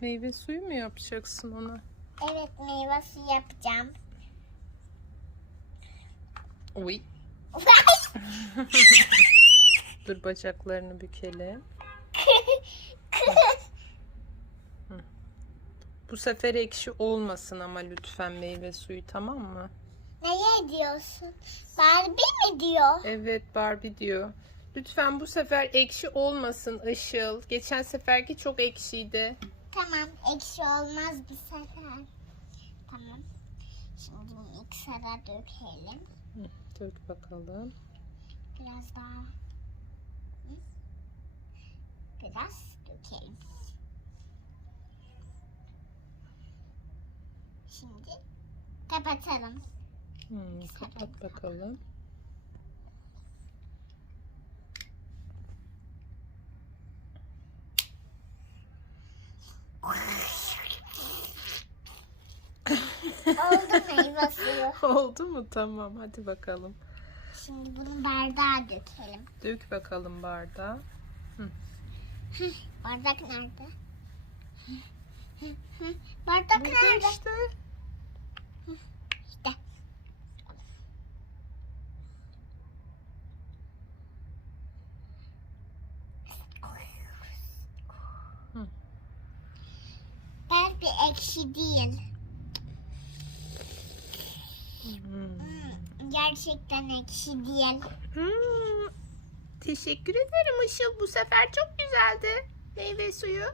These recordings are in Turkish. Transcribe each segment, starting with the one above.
Meyve suyu mu yapacaksın ona? Evet meyve suyu yapacağım. Uy. Dur bacaklarını bükelim. Bu sefer ekşi olmasın ama lütfen meyve suyu tamam mı? Neye diyorsun? Barbie mi diyor? Evet Barbie diyor. Lütfen bu sefer ekşi olmasın Işıl. Geçen seferki çok ekşiydi. Tamam ekşi olmaz bu sefer. Tamam. Şimdi miksere dökelim. Hı, Dök bakalım. Biraz daha. Hı? Biraz dökelim. Şimdi kapatalım. Hmm, kapat bakalım. Oldu meyve suyu. Oldu mu? Tamam hadi bakalım. Şimdi bunu bardağa dökelim. Dök bakalım bardağa. Bardak nerede? Bardak Burada nerede? işte. İşte. Hı. Barbie ekşi değil. Hmm. Gerçekten ekşi değil. Hmm, Teşekkür ederim Işıl. Bu sefer çok güzeldi. Meyve suyu.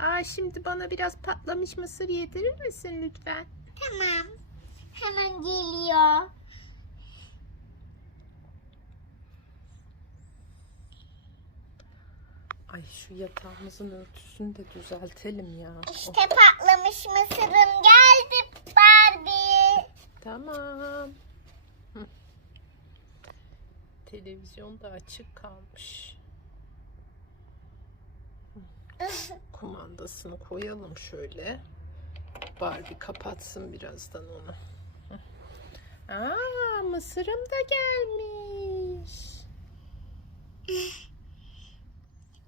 Aa, şimdi bana biraz patlamış mısır yedirir misin lütfen? Tamam. Hemen geliyor. Ay şu yatağımızın örtüsünü de düzeltelim ya. İşte Oh, patlamış mısırım geldi. Tamam. Hı. Televizyon da açık kalmış. Kumandasını koyalım şöyle. Barbie kapatsın birazdan onu. Hı. Aa, mısırım da gelmiş.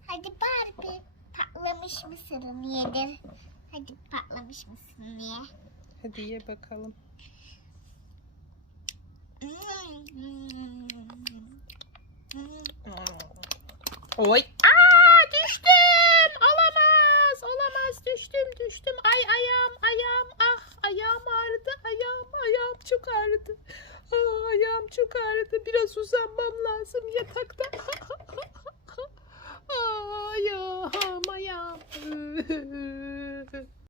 Hadi Barbie. Patlamış mısırını yedir. Hadi patlamış mısırını ye. Hadi ye bakalım. Oy. Aa düştüm. Olamaz. Olamaz. Düştüm düştüm. Ay ayağım ayağım. Ah ayağım ağrıdı. Ayağım ayağım çok ağrıdı. Aa, ayağım çok ağrıdı. Biraz uzanmam lazım yatakta.